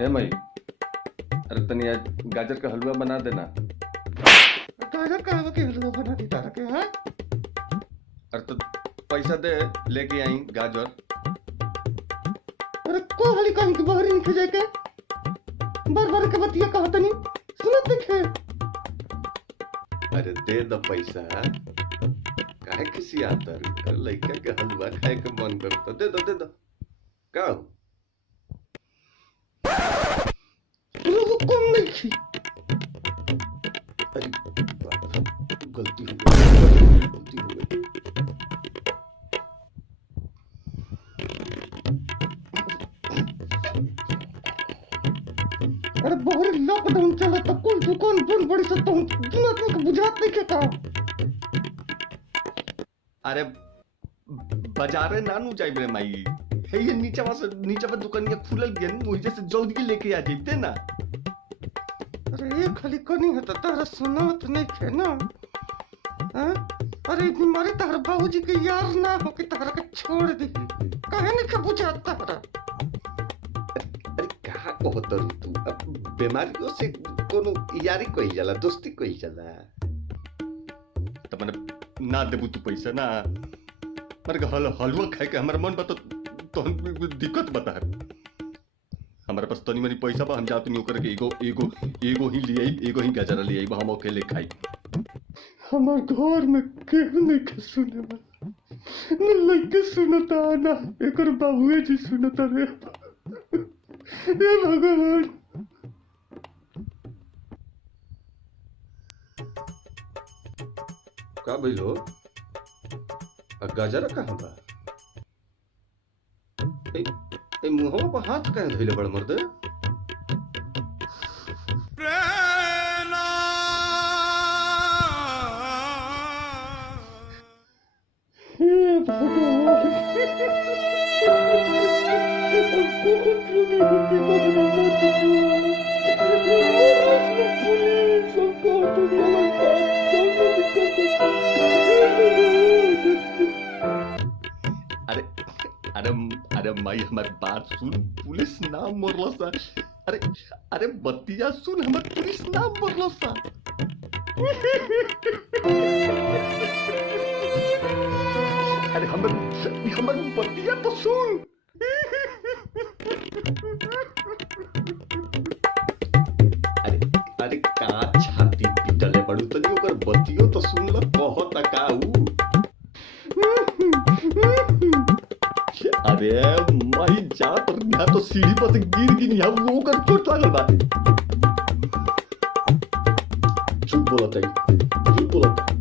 हे मई, अरे तनी आज गाजर का हलवा बना देना। गाजर का हलवा के हलवा बना दी तारा के हाँ? अरे तो पैसा दे, लेके आई गाजर। अरे को हाली कहीं के बाहर निकल जाए के बार बार के बतिया कहा तनी सुनत देखे। अरे दे दो पैसा, काहे किसी आता रे? लड़का के हलवा खाए के मन करता, दे दो का हो? वो कम नहीं थी। अरे बाप, गलती हो गई। अरे बाहर लॉकडाउन चला तो कुल दुकान बंद पड़ी सकता हूँ दुनिया को बुझात नहीं क्या। अरे बाजारे नानू जाए रे माई, हे ये नीचे दुकानिया खुलल बिया न, ओही जैसे जल्दी लेके आ जइते ना। अरे ये खाली कनी है तो तारा सुनात नहीं खे ना हाँ? अरे बीमारी तारा बाबूजी के यार ना हो कि तारा के छोड़ दी काहे नहीं के बुझात तारा। अरे कहा कहत रू तू? अब बीमारियों से कोनो यारी कही जाला, दोस्ती कही जाला। त माने ना देबू तू पैसा ना, मारे हलवा खाए के हमारा मन बता तो दिक्कत बता। हमारे पास तनी मनी पैसा बा, हम जात नहीं ओकर के एगो ही ले आई, एगो ही गाजर ले आई, हम अकेले खाई। हमार घर में केहू नहीं के सुने वाला, न लइके सुनता ना एकर बाबूए जी सुनता रे। हे भगवान। का भइलो? गाजर कहाँ बा? ए मुंहवा पर हाथ काहे धइले बड़ मर्द? हे भगवान। अरे अरे अरे माई हमारी बात सुन, पुलिस नाम मरलो सा। अरे बतिया सुन, हमार पुलिस नाम मरलो सा। अरे हमर बतिया तो सुन। अरे का छाती पीटले बड़ू, तनी ओकर बतियो तो सुन ल, कहत का ऊ। अरे माई जात रहा तो सीढ़ी पर से गिर गिनी, हम वो कर चोट लागल बा। झूठ बोलत है, झूठ बोलत है।